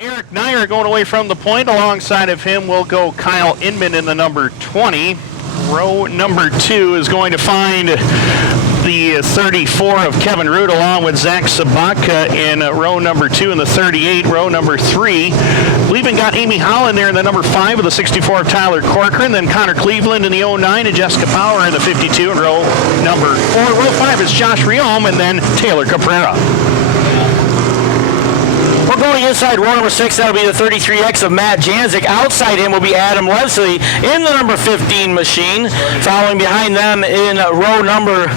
Eric Nier going away from the point. Alongside of him will go Kyle Inman in the number 20. Row number 2 is going to find the 34 of Kevin Root along with Zach Sobotka in row number 2 and the 38. Row number 3, we even got Amy Holland there in the number 5 of the 64 of Tyler Corcoran. Then Connor Cleveland in the 09 and Jessica Power in the 52 in row number 4. Row 5 is Josh Reome and then Taylor Caprara. We're going inside row number 6. That'll be the 33X of Matt Janczuk. Outside him will be Adam Leslie in the number 15 machine. Following behind them in row number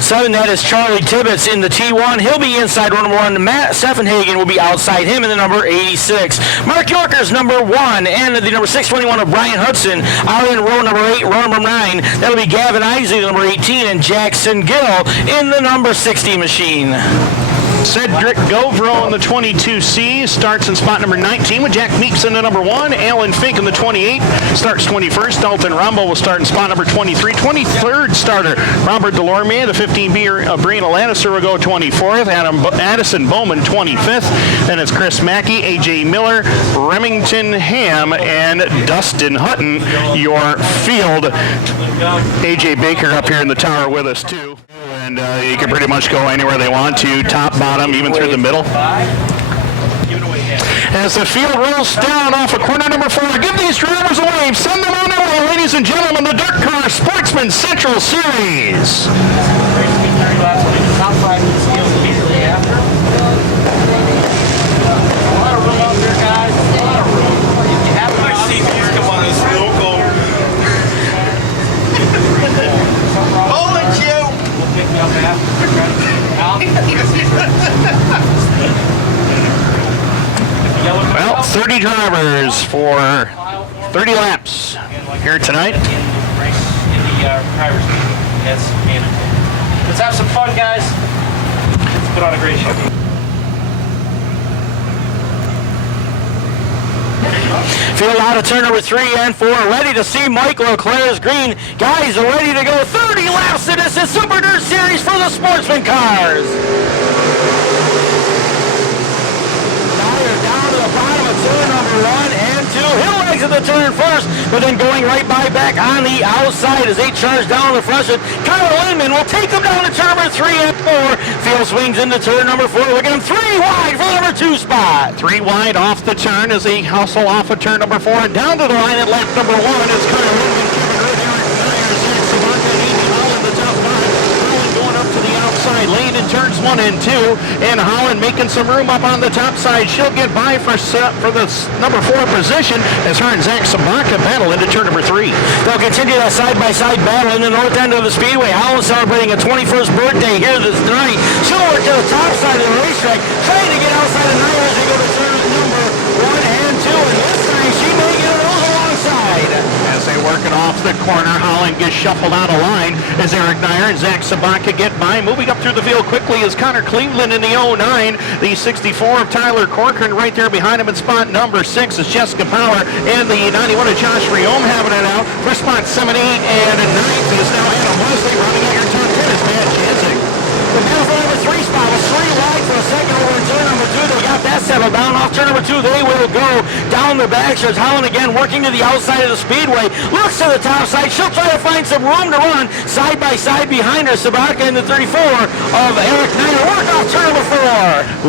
7, that is Charlie Tibbits in the T1. He'll be inside row number 1. Matt Steffenhagen will be outside him in the number 86. Mark Yorker's number 1 and the number 621 of Brian Hudson are in row number 8. Row number 9, that'll be Gavin Eisele, the number 18, and Jackson Gill in the number 60 machine. Cedric Geavreu in the 22C starts in spot number 19 with Jack Meeks in the number 1. Alan Fink in the 28 starts 21st. Dalton Rombough will start in spot number 23. 23rd starter Robert Delormier. The 15B Brianna Ladouceur will go 24th. Addison Bowman 25th. Then it's Chris Mackey, AJ Miller, Remington Hamm, and Dustin Hutton, your field. AJ Baker up here in the tower with us too. And you can pretty much go anywhere they want to, top, bottom, even through the middle. As the field rolls down off of corner number 4, give these drivers a wave. Send them on their way, ladies and gentlemen, the DIRTcar Sportsman Central Series. Top 5 skills immediately after. A lot of room out there, guys. A lot of room. You have to see these come on this local. Holy you! We'll pick you up Well, 30 drivers for 30 laps here tonight. Let's have some fun, guys. Let's put on a great show. Field out of turn number 3 and 4, ready to see Mike Leclerc's green. Guys are ready to go. 30 laps in this is Super Dirt Series for the Sportsman cars. Now you're down to the bottom of turn number 1 and 2. He'll exit the turn first, but then going right by back on the outside as they charge down the front. Kyle Inman will take them down to turn number 3 and 4. Field swings into turn number 4. Look at him, 3 wide for the number 2 spot. 3 wide off the turn as they hustle off of turn number 4 and down to the line at lap number 1 is Kyle Inman, the top 5. Holland going up to the outside lane in turns 1 and 2, and Holland making some room up on the top side. She'll get by for the number 4 position as her and Zach Sobotka battle into turn number 3. They'll continue that side-by-side battle in the north end of the Speedway. Holland celebrating a 21st birthday here this night. She'll work to the top side of the racetrack, trying to get outside of Nier as they go to turn number 1 and 2, and this time she may get a little alongside. As they work it off the corner, Holland gets shuffled out of line as Eric Nier and Zach Sobotka get by. Moving up through the field quickly is Connor Cleveland in the 09. The 64 of Tyler Corcoran right there behind him in spot number 6 is Jessica Power, and the 91 of Josh Reome having it out for spot 7, 8, and 9th is now Adam Leslie. Running out your turn 10 is Matt Janczuk. The battle for number 3 spot was 3 wide for a second over in turn number 2. They got that settled down. Off turn number 2, they will go down the backstretch. Holland again working to the outside of the Speedway. Looks to the top side. She'll try to find some room to run side by side behind her. Sobotka in the 34 of Eric Nier. Work off turn number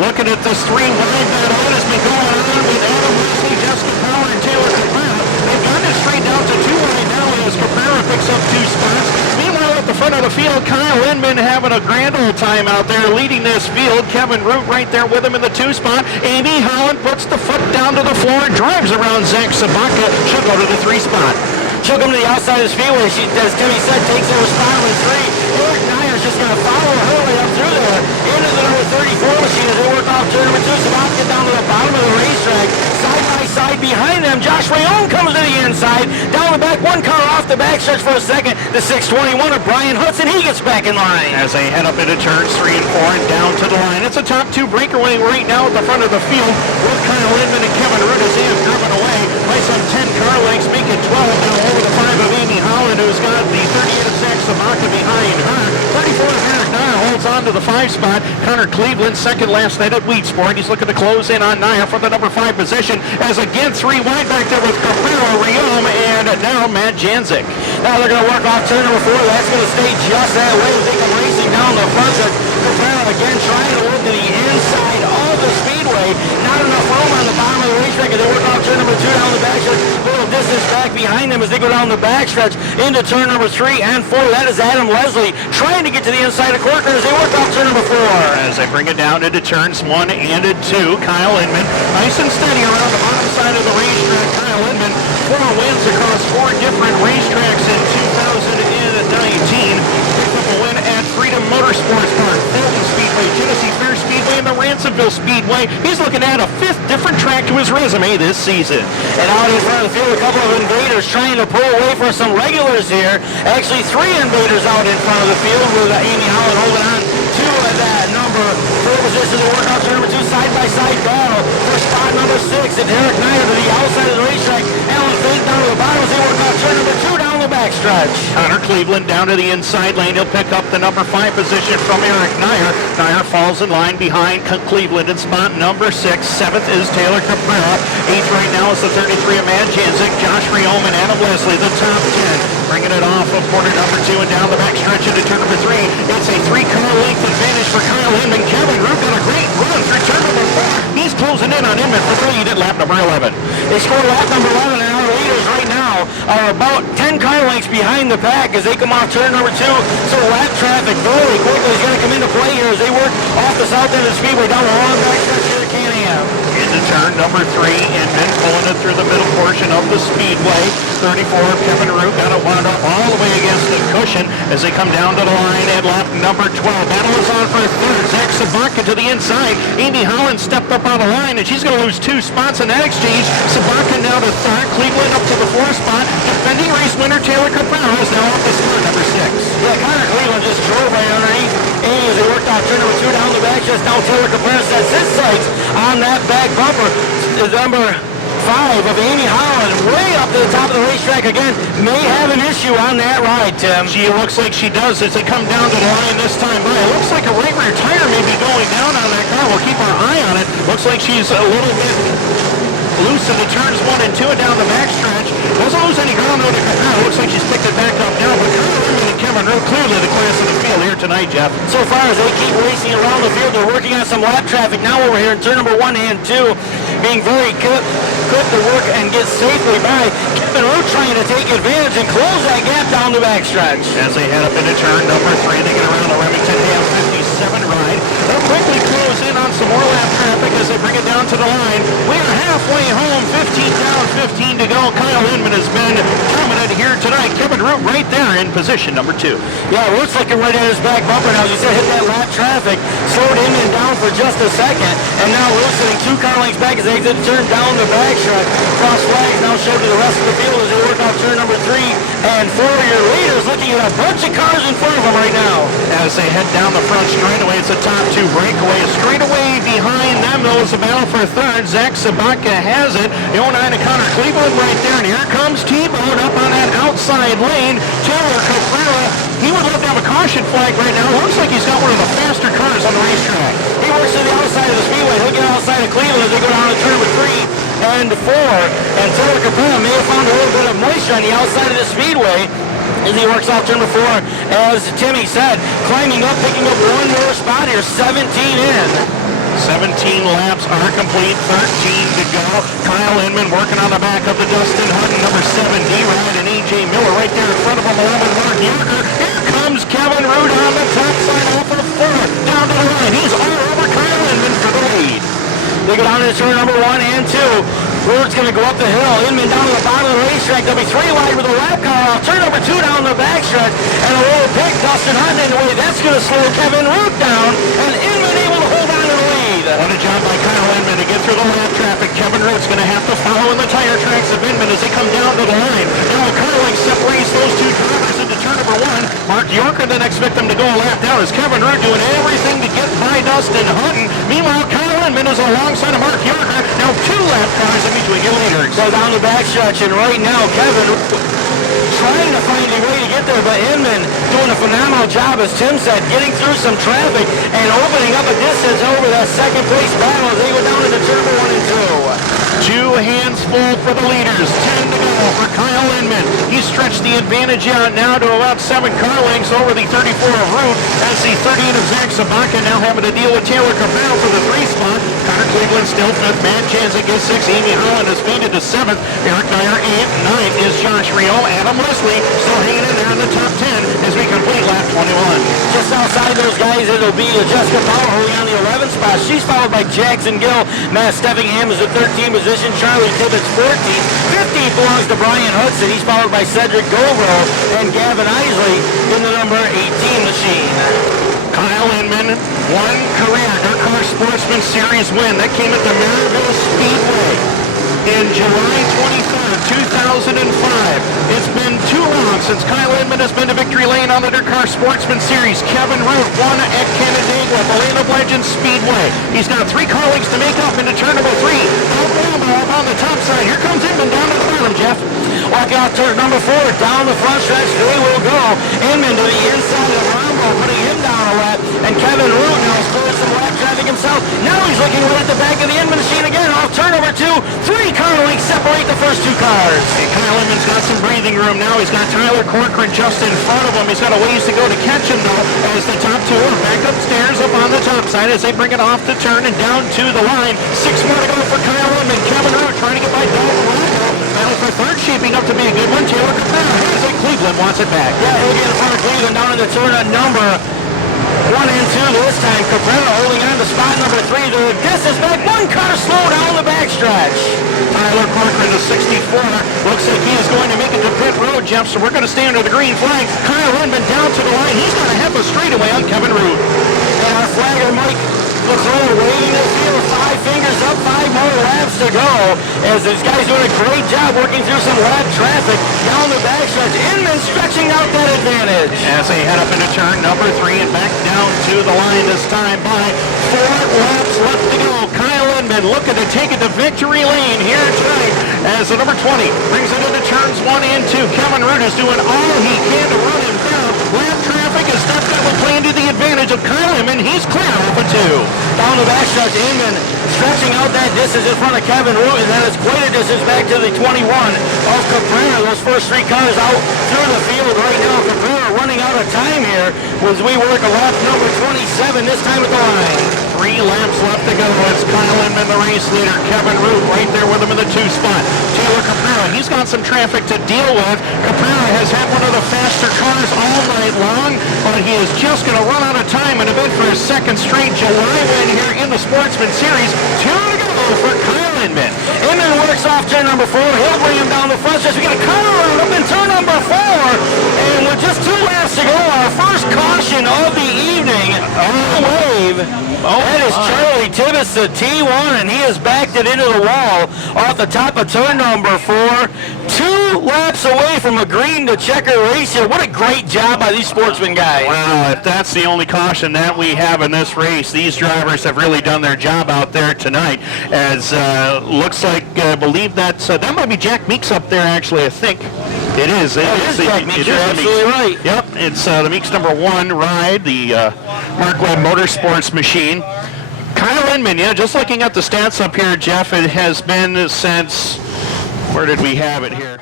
4. Looking at this 3 wide battle that has been going on with Adam Leslie, Jessica Power, and Taylor Caprara. They've gotten it straight down to 2 right now as Caprara picks up 2 spots. Meanwhile, at the front of the field, Kyle Inman having a grand old time out there leading this field. Kevin Root right there with him in the 2 spot. Amy Holland puts the foot down to the floor, drives around Zach Sobotka. She'll go to the 3 spot. She'll come to the outside of the Speedway. She, as Timmy said, takes over spot number 3. Eric Nier's just going to follow her way up through there into the number 34 machine as they work off turn number 2. Sobotka down to the bottom of the racetrack. Side by side behind them, Josh Reome comes to the inside. Down the back, 1 car off the back stretch for a second. The 621 of Brian Hudson, he gets back in line. As they head up into turns 3 and 4 and down to the line. It's a top 2 breakaway right now at the front of the field with Kyle Inman and Kevin Root as they have driven away by some 10 car lengths, making 12 now over the 5 of Amy Holland, who's got the 38 of Zach Sobotka behind her. 34 of Eric Nier holds holds on to the 5 spot. Connor Cleveland, second last night at Wheatsport. He's looking to close in on Nier for the number 5 position. As again, 3 wide back there with Caprara, Reome, and now Matt Janczuk. Now they're going to work off turn number 4. That's going to stay just that way. They come racing down the front. Caprara again trying to work to the inside of the Speedway. Not enough room on the bottom of the racetrack. They work off turn number 2 down the backstretch. A little distance back behind them as they go down the backstretch into turn number 3 and 4. That is Adam Leslie trying to get to the inside of Corcoran as they work off turn number 4. As they bring it down into turns 1 and 2, Kyle Inman nice and steady around the bottom side of the racetrack. Kyle Inman, 4 wins across 4 different racetracks in 2019. Picks up a win at Freedom Motorsports Park, Fulton Speedway, Genesee Fair Speedway, and the Ransomville Speedway. He's looking at a 5th different track to his resume this season. And out in front of the field, a couple of invaders trying to pull away for some regulars here. Actually, 3 invaders out in front of the field with Amy Holland holding on to that number 4 position. They work out to number 2 side-by-side battle for spot number 6. And Eric Nier to the outside of the racetrack. Alan Fink down to the bottom as they work out turn number 2 down the backstretch. Connor Cleveland down to the inside lane. He'll pick up the number 5 position from Eric Nier. Nier falls in line behind Cleveland in spot number 6. 7th is Taylor Caprara. 8th right now is the 33 of Matt Janczuk. Josh Reome and Adam Leslie, the top 10. Bringing it off of corner number 2 and down the backstretch into turn number 3. It's a 3-car length advantage for Kyle Inman. Kevin Root got a great run through turn number 4. He's closing in on Inman for the lead at lap number 11. They score lap number 11, and our leaders right now are about 10 car lengths behind the pack as they come off turn number 2. So lap traffic very quickly is going to come into play here as they work off the south end of the Speedway down the long backstretch here at Can-Am. Into turn number 3, Inman pulling it through the middle portion of the Speedway. 34, Kevin Root got it wound up all the way against the cushion as they come down to the line at lap number 12. Battle is on for 3rd. Zach Sobotka to the inside. Amy Holland stepped up on the line, and she's going to lose 2 spots in that exchange. Sobotka now to 3rd. Cleveland up to the 4th spot. Defending race winner Taylor Caprara is now off the start, number 6. Yeah, Connor Cleveland just drove right underneath Amy as they worked off turn number 2 down the backstretch. Now Taylor Caprara sets his sights on that back bumper. Number 5 of Amy Holland way up to the top of the racetrack again. May have an issue on that ride, Tim. She looks like she does as they come down to the line this time by. It looks like a right rear tire may be going down on that car. We'll keep our eye on it. Looks like she's a little bit loose in the turns 1 and 2 and down the backstretch. Doesn't lose any ground though to Caprara. Looks like she's picked it back up now. But Kevin Root clearly the class of the field here tonight, Jeff. So far as they keep racing around the field, they're working on some lap traffic now over here in turn number 1 and 2. Being very quick to work and get safely by. Kevin Root trying to take advantage and close that gap down the backstretch. As they head up into turn number 3, they get around the Remington Dale 57 ride. They'll quickly close in on some more lap traffic as they bring it down to the line. We are halfway home, 15 down, 15 to go. Kyle Inman has been dominant here tonight. Kevin Root right there in position number 2. Yeah, Root's looking right at his back bumper now. As you said, hit that lap traffic, slowed Inman down for just a second, and now Root's sitting 2 car lengths back as they exit turn down the backstretch. Cross flags now show to the rest of the field as they work off turn number 3 and 4. Your leaders looking at a bunch of cars in front of them right now. As they head down the front straightaway, it's a top 2 breakaway. Straightaway behind them, though, is a battle for 3rd. Zach Sobotka has it. The 09 of Connor Cleveland right there, and here comes T-Bone up on that outside lane. Taylor Caprara, he would love to have a caution flag right now. Looks like he's got one of the faster cars on the racetrack. He works to the outside of the Speedway. He'll get outside of Cleveland as they go down to turn number 3 and 4. And Taylor Caprara may have found a little bit of moisture on the outside of the Speedway as he works off turn number 4. As Timmy said, climbing up, picking up 1 more spot here, 17 in. 17 laps are complete, 13 to go. Kyle Inman working on the back of the Dustin Hutton, number 7, D-Ride, and A.J. Miller right there in front of him, along with Mark Yorker. Here comes Kevin Root on the top side off of 4, down to the line. He's all over Kyle Inman for the lead. They go down to turn number 1 and 2. Root's going to go up the hill. Inman down to the bottom of the racetrack. They'll be 3 wide with a lap car off. Turn number 2 down the backstretch. And a little pick. Dustin Hutton in the way. That's going to slow Kevin Root down. And Inman able to hold on to the lead. What a job by Kyle Inman to get through the lap traffic. Kevin Root's going to have to follow in the tire tracks of Inman as they come down to the line. Now a car length separates those 2 drivers into turn number 1. Mark Yorker, the next victim to go a lap down, is Kevin Root doing everything to get by Dustin Hutton. Meanwhile, Kyle Inman is alongside of Mark Yorker. Now 2 lap cars in between your leaders. So down the backstretch, and right now Kevin trying to find a way to get there, but Inman doing a phenomenal job, as Tim said, getting through some traffic and opening up a distance over that second place battle as they go down into turbo 1 and 2. 2 hands full for the leaders. 10 to go for Kyle Inman. He stretched the advantage out now to about 7 car lengths over the 34 of Root, as the 38 of Zach Sobotka now having to deal with Taylor Caprara for the 3 spot. Connor Cleveland still 5th. Matt Janczuk is 6th. Amy Holland is faded to 7th. Eric Dyer 8th. 9th is Josh Reome. Adam Leslie still hanging in there in the top 10 as we complete lap 21. Just outside those guys, it'll be Jessica Power holding on the 11th spot. She's followed by Jackson Gill. Matt Steffenhagen is the 13th position. Charlie Tibbits 14th. 15th belongs to Brian Hudson. He's followed by Cedric Geavreu and Gavin Eisele in the number 18 machine. Kyle Inman, 1 career DIRTcar Sportsman Series win. That came at the Maryville Speedway in July 23rd, 2005. It's been too long since Kyle Inman has been to victory lane on the DIRTcar Sportsman Series. Kevin Root won at Canandaigua, the Land of Legends Speedway. He's got 3 car lengths to make up into turn number 3. Up on the top side. Here comes Inman down to the bottom, Jeff. Walking out turn number 4, down the front stretch, they will go. Inman to the inside of Rombough, putting him down a lap. And Kevin Root now is clearing some lap traffic himself. Now he's looking right at the back of the Inman machine again. Off turn number 2, 3 car lengths separate the first 2 cars. And Kyle Inman's got some breathing room now. He's got Tyler Corcoran just in front of him. He's got a ways to go to catch him, though, as the top 2 are back upstairs up on the top side as they bring it off the turn and down to the line. 6 more to go for Kyle Inman. Kevin Root trying to get by Dalton Rombough. Battle for 3rd, shaping up to be a good one. Taylor Caprara. Here's a Cleveland wants it back. Yeah, he'll get in front of Cleveland down in the turn at number 1 and 2 this time. Caprara holding on to spot number 3. The distance back, 1 car slow down the backstretch. Tyler Corcoran to 64. Looks like he is going to make it to pit road, Jeff, so we're going to stay under the green flag. Kyle Inman down to the line. He's going to have a straightaway on Kevin Root. And our flagger, Mike LaCroix, waving the field, 5 fingers up, 5 more laps to go, as these guys doing a great job working through some lap traffic down the backstretch. Inman stretching out that advantage. As they head up into turn number 3 and back down to the line this time by 4 laps left to go. Kyle Inman looking to take it to victory lane here tonight as the number 20 brings it into turns 1 and 2. Kevin Root is doing all he can to run him down. Lap traffic is not going to play into the advantage of Kyle Inman. He's clear off of 2. Down the backstretch, Inman stretching out that distance in front of Kevin Root, and then it's quite a distance back to the 21 of Caprara. Those first 3 cars out through the field right now. Caprara running out of time here as we work a lap number 27 this time at the line. 3 laps left to go. It's Kyle Inman, the race leader. Kevin Root right there with him in the 2 spot. Taylor Caprara, he's got some traffic to deal with. Caprara has had one of the faster cars all night long, but he is just going to run out of time in a bit for his 2nd straight July win here in the Sportsman Series. 2 to go for Kyle Inman. Inman works off turn number 4. He'll bring him down the front stretch. We got a car around up in turn number 4. And with just 2 laps to go, our first caution of the evening on the wave. That is Charlie Tibbits, the T1, and he has backed it into the wall off the top of turn number 4. 2 laps away from a green to checker race here. What a great job by these sportsmen guys. Wow, if that's the only caution that we have in this race, these drivers have really done their job out there tonight. As looks like, I believe that might be Jack Meeks up there, actually, I think. It is. It is Jack Meeks. You're absolutely right. Yep, it's the Meeks number 1 ride, the Mark Webb Motorsports machine. Kyle Inman, yeah, just looking at the stats up here, Jeff, it has been since, where did we have it here?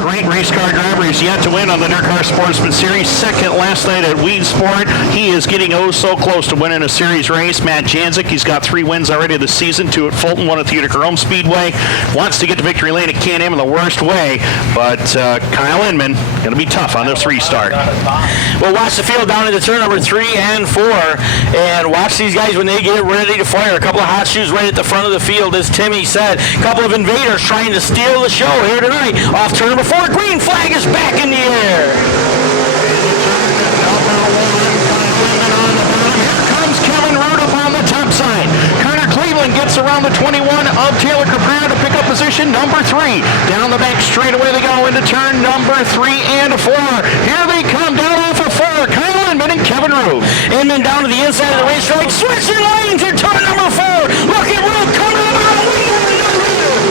Great race car driver. He's yet to win on the DIRTcar Sportsman Series. 2nd last night at Weed Sport. He is getting so close to winning a series race. Matt Janczuk, he's got 3 wins already this season. 2 at Fulton, 1 at the Utica Speedway. Wants to get to victory lane at Can-Am in the worst way, but Kyle Inman going to be tough on this restart. Well, watch the field down into turn number 3 and 4, and watch these guys when they get ready to fire. A couple of hot shoes right at the front of the field, as Timmy said. A couple of invaders trying to steal the show here tonight. Off turn number 4. Green flag is back in the air. Here comes Kevin Root up on the top side. Connor Cleveland gets around the 21 of Taylor Caprara to pick up position number 3. Down the back straight away they go into turn number 3 and 4. Here they come down off of 4. Kyle Inman and Kevin Root. Inman down to the inside of the racetrack. Switching lanes in turn number 4. Look at Root coming up on the wheel.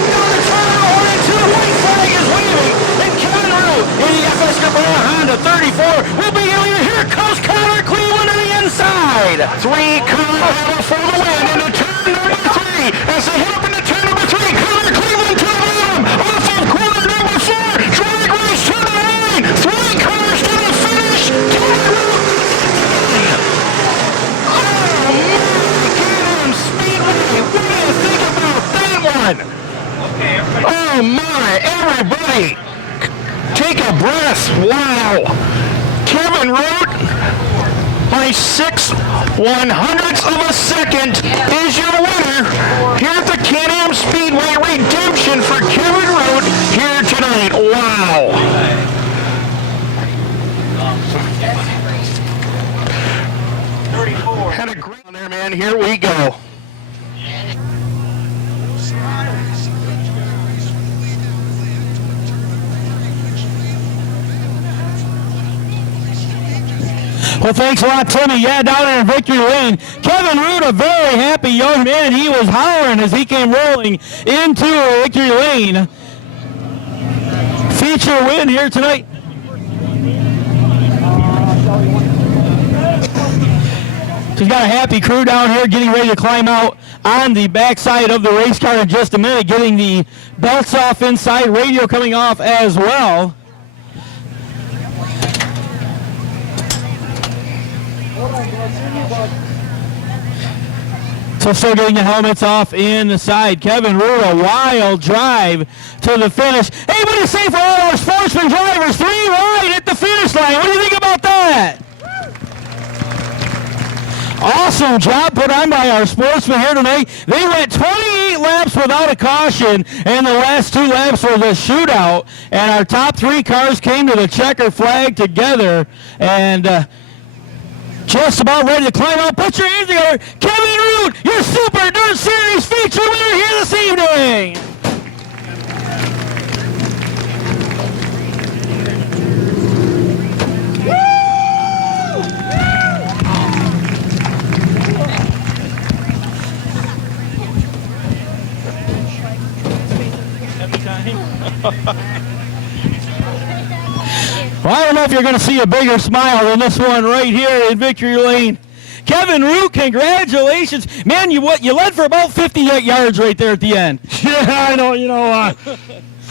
Down to turn number 1 and 2. The white flag is waving. And Kevin Root in the inside. 3-car battle for the win into turn number 3. As they hit up into turn number 3, Connor Cleveland to the bottom. Off of corner number 4. Drag race to the line. 3 cars to the finish. To the road. Oh, Can-Am Speedway. What do you think about that one? Oh, my. Everybody, take a breath. Wow. Kevin Root, by 6/100ths of a second, is your winner here at the Can-Am Speedway. Redemption for Kevin Root here tonight. Wow. Had a great one there, man. Here we go. Well, thanks a lot, Timmy. Yeah, down there in Victory Lane. Kevin Root, a very happy young man. He was hollering as he came rolling into Victory Lane. Feature win here tonight. He's got a happy crew down here getting ready to climb out on the backside of the race car in just a minute, getting the belts off inside, radio coming off as well. So still getting the helmets off in the side. Kevin Root, a wild drive to the finish. Hey, what do you say for all our sportsman drivers? 3 right at the finish line. What do you think about that? Awesome job put on by our sportsmen here tonight. They went 28 laps without a caution, and the last 2 laps were the shootout. And our top 3 cars came to the checker flag together, and just about ready to climb out. Put your hands together. Kevin Root, your Super Dirt Series feature winner here this evening. Well, I don't know if you're going to see a bigger smile than this one right here in Victory Lane. Kevin Root, congratulations. Man, you led for about 58 yards right there at the end. Yeah, I know,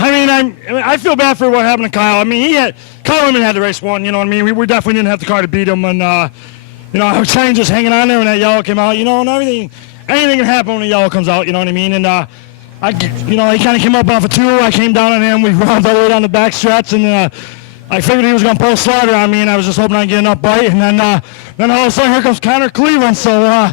I feel bad for what happened to Kyle. I mean, Kyle Inman had the race won, you know what I mean? We definitely didn't have the car to beat him, and, I was trying just hanging on there when that yellow came out, and anything can happen when the yellow comes out, you know what I mean? And, he kind of came up off a 2. I came down on him. We rounded all the way down the back stretch, and I figured he was going to pull a slider on me, and I was just hoping I'd get an up bite. And then all of a sudden, here comes Connor Cleveland. So,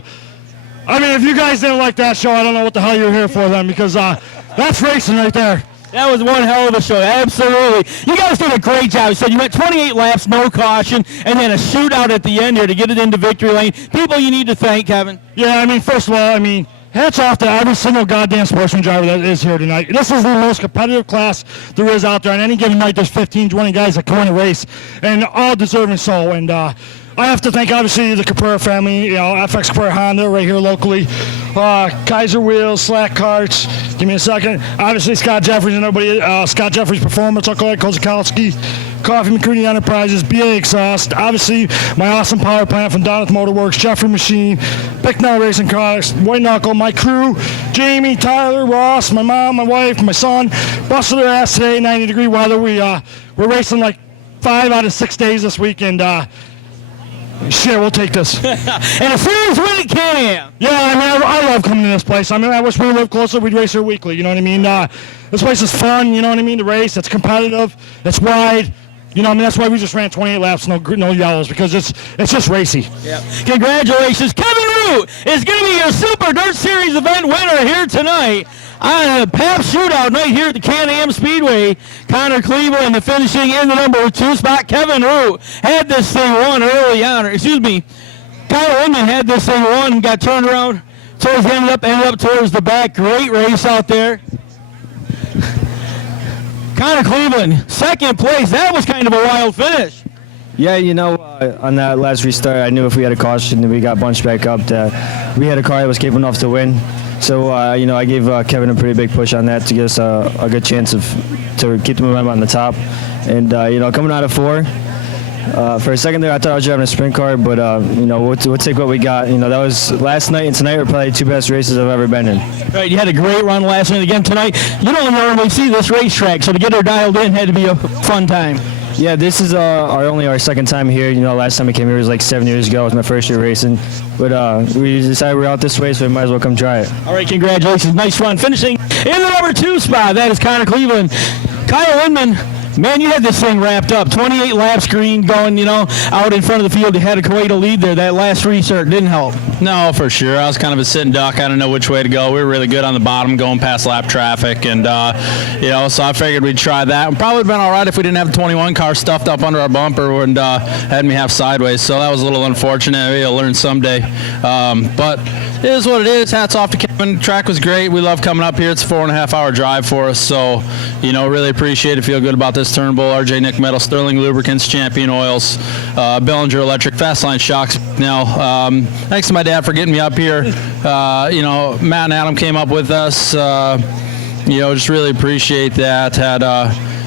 if you guys didn't like that show, I don't know what the hell you were here for then, because that's racing right there. That was one hell of a show, absolutely. You guys did a great job. You said you went 28 laps, no caution, and then a shootout at the end here to get it into Victory Lane. People you need to thank, Kevin. Yeah, first of all, hats off to every single goddamn sportsman driver that is here tonight. This is the most competitive class there is out there. On any given night, there's 15, 20 guys that come in a race, and all deserving so. And I have to thank, obviously, the Caprara family, FX Caprara Honda right here locally, Kaiser Wheels, Slack Carts. Give me a second. Obviously, Scott Jeffries and everybody, Scott Jeffries Performance, Uncle Ed Kozakowski, Coffee McCrooney Enterprises, BA Exhaust, obviously my awesome power plant from Donut Motorworks, Jeffrey Machine, Bicknell Racing Cars, White Knuckle, my crew, Jamie, Tyler, Ross, my mom, my wife, my son, busted their ass today, 90-degree weather. We're racing like 5 out of 6 days this weekend. Shit, we'll take this. And a series winning Can-Am. Yeah, I love coming to this place. I wish we lived closer. We'd race here weekly. You know what I mean? This place is fun. You know what I mean? To race. It's competitive. It's wide. That's why we just ran 28 laps, no yellows, because it's just racy. Yeah. Congratulations. Kevin Root is going to be your Super Dirt Series event winner here tonight on a PAP shootout night here at the Can-Am Speedway. Connor Cleveland finishing in the number 2 spot. Kevin Root had this thing won early on. Kyle Inman had this thing won and got turned around. So he ended up towards the back. Great race out there. Connor Cleveland, second place. That was kind of a wild finish. Yeah, on that last restart, I knew if we had a caution and we got bunched back up, that we had a car that was capable enough to win. So, I gave Kevin a pretty big push on that to give us a good chance to keep the momentum on the top. And, coming out of 4, For a second there, I thought I was driving a sprint car, but you know, we'll take what we got. You know, that was last night and tonight were probably the 2 best races I've ever been in. Right, you had a great run last night. Again tonight, you don't normally see this racetrack, so to get her dialed in had to be a fun time. Yeah, this is our second time here. You know, last time we came here was like 7 years ago. It was my first year racing, but we decided we're out this way, so we might as well come try it. All right, congratulations, nice run. Finishing in the number 2 spot, that is Connor Cleveland. Kyle Inman. Man, you had this thing wrapped up. 28 laps green going, you know, out in front of the field. You had a quite a lead there. That last restart didn't help. No, for sure. I was kind of a sitting duck. I didn't know which way to go. We were really good on the bottom going past lap traffic. And, you know, so I figured we'd try that. And probably would have been all right if we didn't have the 21 car stuffed up under our bumper and had me half sideways. So that was a little unfortunate. Maybe I'll learn someday. But it is what it is. Hats off to Kevin. The track was great. We love coming up here. It's a 4.5-hour drive for us. So, you know, really appreciate it. Feel good about this turnbull. RJ Nick Metal, Sterling Lubricants, Champion Oils, Bellinger Electric, Fastline Shocks. Now, thanks to my dad for getting me up here. You know, Matt and Adam came up with us. You know, just really appreciate that. Had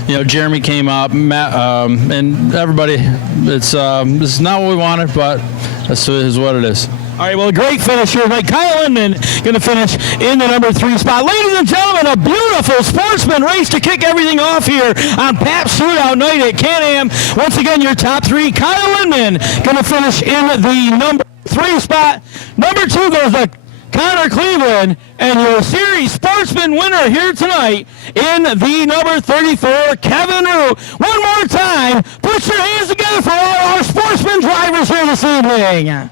you know, Jeremy came up, Matt, and everybody. It's this is not what we wanted, but this is what it is. All right, well, a great finish here tonight. Kyle Inman going to finish in the number 3 spot. Ladies and gentlemen, a beautiful sportsman race to kick everything off here on Pabst Shootout Night at Can-Am. Once again, your top 3. Kyle Inman going to finish in the number 3 spot. Number 2 goes to Connor Cleveland, and your series sportsman winner here tonight in the number 34, Kevin Rue. One more time, put your hands together for all our sportsman drivers here this evening.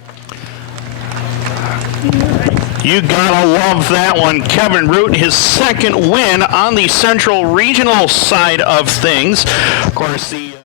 You gotta love that one. Kevin Root, his second win on the Central Regional side of things. Of course, the